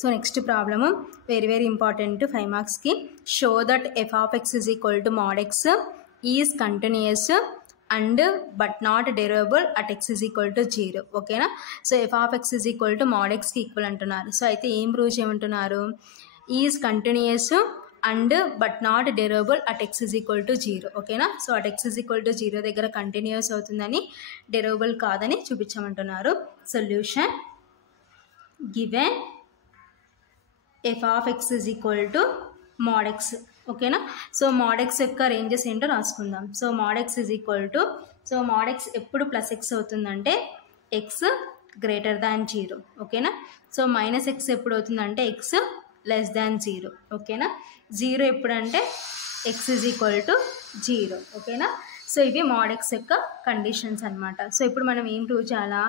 So next problem very important 5 మార్క్స్కి. Show that f of x is equal to mod x is continuous and but not derivable at x is equal to 0. ఓకేనా. So f of x is equal to mod x కి equal అంటున్నారు. So అయితే ఏం prove చేయమంటున్నారు, is continuous and but not derivable at x is equal to 0. ఓకేనా. So at x is equal to 0 దగ్గర continuous అవుతుందని, derivable కాదని చూపించమంటున్నారు. Solution given f of x is equal to mod x. ఓకేనా. So mod x యొక్క ranges ఏంటో రాసుకుందాం. So mod x is equal to, so mod x ఎప్పుడు plus x అవుతుందంటే x గ్రేటర్ దాన్ 0. ఓకేనా. సో మైనస్ x ఎప్పుడు అవుతుందంటే x less than 0. ఓకేనా. 0 ఎప్పుడంటే x is equal to 0. ఓకేనా. సో ఇవి mod x యొక్క కండిషన్స్ అనమాట. సో ఇప్పుడు మనం ఏం ప్రూవ్ చేయాలా,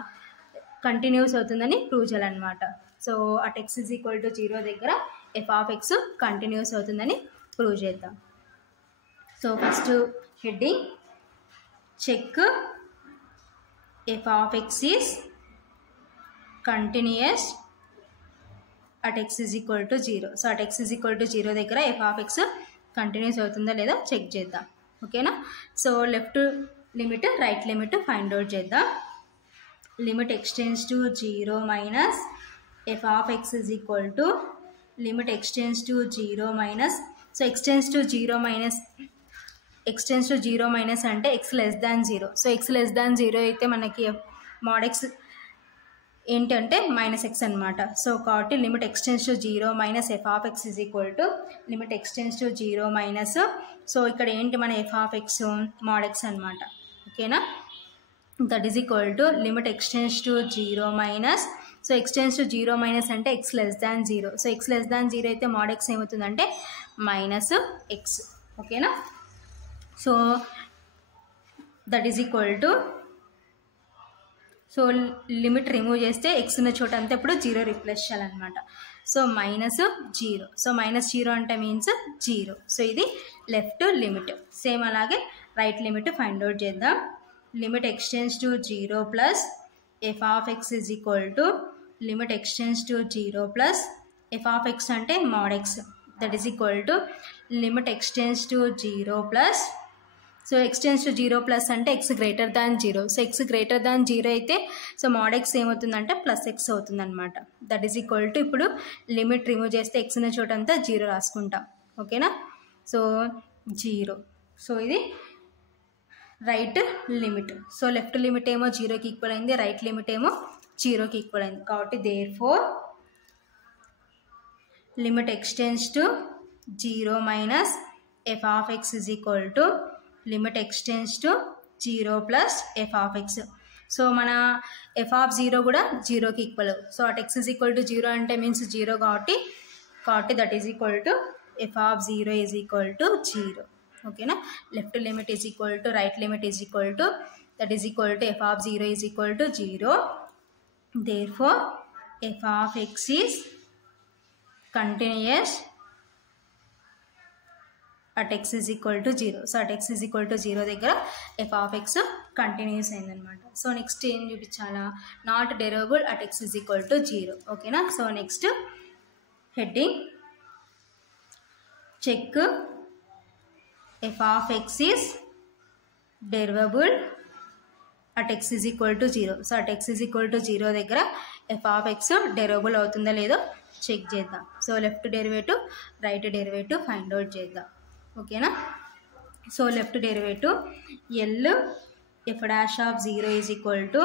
కంటిన్యూస్ అవుతుందని ప్రూవ్ చేయాలన్నమాట. So at x is equal to 0 దగ్గర f of x కంటిన్యూస్ అవుతుందని ప్రూవ్ చేద్దాం. So first heading check f of x is continuous at x is equal to 0. So at x is equal to 0 దగ్గర f of x continuous అవుతుందా లేదా check చేద్దాం. ఓకేనా. So left limit right limit find out చేద్దాం. Limit extends to 0 minus f of x is equal to limit extends to 0 minus, so extends to 0 minus అంటే x less than 0. So x less than 0 అయితే మనకి mod x ఏంటంటే minus x అనమాట. So కాబట్టి limit extends to 0 minus f of x is equal to limit extends to 0 minus, so ఇక్కడ ఏంటి మన f of x mod x అనమాట. ఓకేనా. That is equal to limit extends to 0 minus, so extends to 0 minus అంటే x less than 0. So x less than 0 అయితే mod x ఏమవుతుందంటే minus x. ఓకేనా. So that is equal to, so limit remove చేస్తే x ఉన్న చోట అంతా ఇప్పుడు 0 replace చేయాలన్నమాట. So minus 0. సో మైనస్ 0 అంటే మీన్స్ 0. సో ఇది లెఫ్ట్ లిమిట్. సేమ్ అలాగే రైట్ లిమిట్ ఫైండ్ అవుట్ చేద్దాం. Limit extends to 0 plus f of x is equal to limit extends to 0 plus f of x అంటే mod x, that is equal to limit extends to 0 plus, so extends to 0 plus అంటే x greater than 0. So x greater than 0 అయితే so mod x ఏమవుతుందంటే plus x అవుతుంది అనమాట. That is equal to, ఇప్పుడు limit remove చేస్తే x ఉన్న చోట అంతా 0 రాసుకుంటాం. ఓకేనా. సో 0. సో ఇది right limit. So left limit ఏమో 0కి ఈక్వల్ అయింది, రైట్ లిమిట్ ఏమో 0కి ఈక్వల్ అయింది. కాబట్టి therefore limit extends to 0 minus f of x is equal to limit extends to 0 plus f of x. So మన f of 0 కూడా 0కి equal. So at x is equal to 0 అంటే means 0 కాబట్టి that is equal to f of 0 is equal to 0. ఓకేనా. Left limit is equal to right limit is equal to, that is equal to f of 0 is equal to 0. Therefore f of x is continuous at x is equal to 0. So at x is equal to 0 దగ్గర f of x continuous అయిందనమాట. So next ఏం చూపించాలా, not derivable at x is equal to 0. ఓకేనా. So next heading check f of x is derivable at x is equal to 0. So at x is equal to 0 దగ్గర f of x derivable అవుతుందో లేదో check చేద్దాం. So left derivative right derivative find out చేద్దాం. ఓకేనా. So left derivative L f dash of 0 is equal to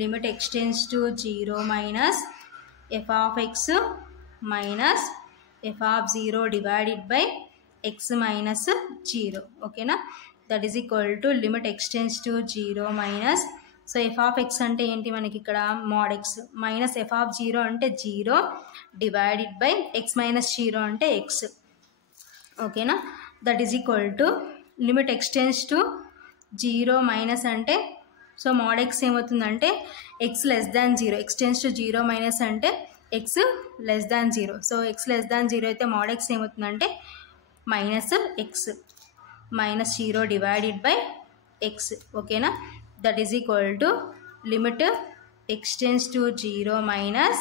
limit extends to 0 minus f of x minus f of 0 divided by x minus 0. ఓకేనా. That is equal to limit extends to 0 minus, so f of x అంటే ఏంటి మనకి ఇక్కడ mod x minus f of 0 అంటే 0 divided by x minus 0 అంటే x. ఓకేనా. That is equal to limit extends to 0 minus అంటే, so mod x ఏమవుతుందంటే x less than 0. Extends to 0 minus అంటే x less than 0. So x less than 0 అయితే mod x ఏమవుతుందంటే minus x minus 0 divided by x. ఓకేనా. That is equal to limit extends to 0 minus,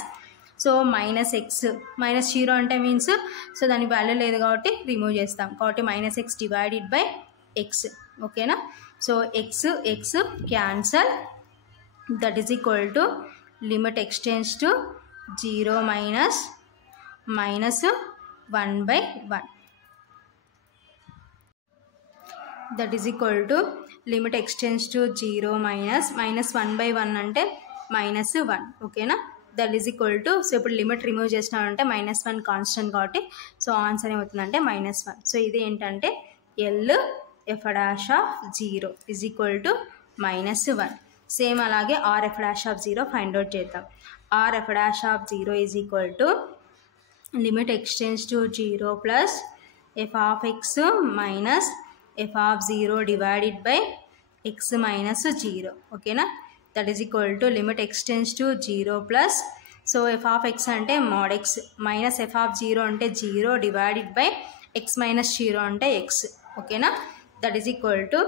so minus X, minus zero అంటే means so దానికి value లేదు కాబట్టి remove చేస్తాం, కాబట్టి minus x divided by x. ఓకేనా. So x x cancel, that is equal to limit extends to 0 minus 1/1. That is equal to limit extends to 0 minus 1/1 అంటే -1. ఓకేనా. That is equal to, so ఇప్పుడు limit remove చేసినామంటే -1 constant కాబట్టి so answer ఏమవుతుందంటే -1. So ఇది ఏంటంటే L F dash of 0 is equal to -1. Same అలాగే R F dash of 0 find out చేద్దాం. R F dash of 0 is equal to limit extends to 0 plus f of x minus f of 0 divided by x minus 0. ఓకేనా. That is equal to limit extends to 0 plus, so f of x అంటే mod x minus f of 0 అంటే 0 divided by x minus 0 అంటే x. ఓకేనా. That is equal to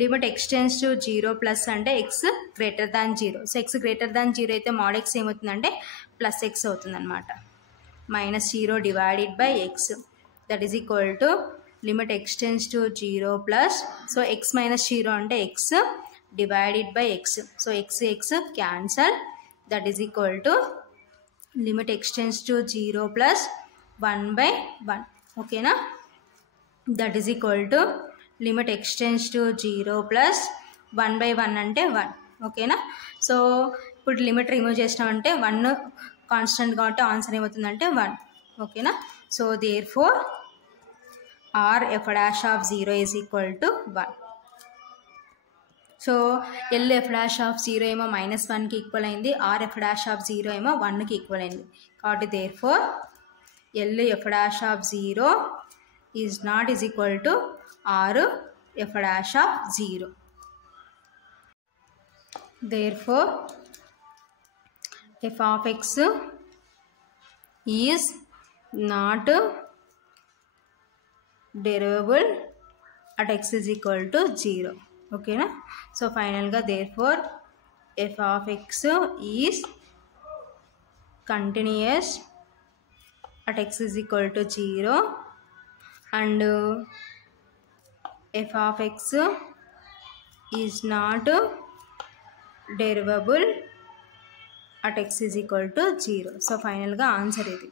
limit extends to 0 plus అంటే x greater than 0. So x greater than 0 అయితే mod x ఏమవుతుందంటే plus x అవుతుంది అనమాట. -0 divided by x. That is equal to limit extends to 0 plus, so x minus 0 అంటే x divided by x. So x x cancel, that is equal to limit extends to 0 plus 1/1. ఓకేనా. That is equal to limit extends to 0 plus 1/1 అంటే 1. ఓకేనా. So ఇప్పుడు limit remove చేసినామంటే 1 constant కాబట్టి answer ఏమవుతుందంటే 1. ఓకేనా. So therefore R F dash of 0 is equal to 1. So L F dash of 0 ఏమో -1కి ఈక్వల్ అయింది, ఆర్ ఎఫ్ డాష్ ఆఫ్ 0 ఏమో 1కి ఈక్వల్ అయింది. కాబట్టి therefore L F dash of 0 is not is equal to R F dash of 0. Therefore F of X is not derivable at x is equal to 0. ఓకేనా. So ఫైనల్గా therefore F of X is continuous at x is equal to 0 and f of x is not derivable at x is equal to 0. So ఫైనల్గా answer ఇది.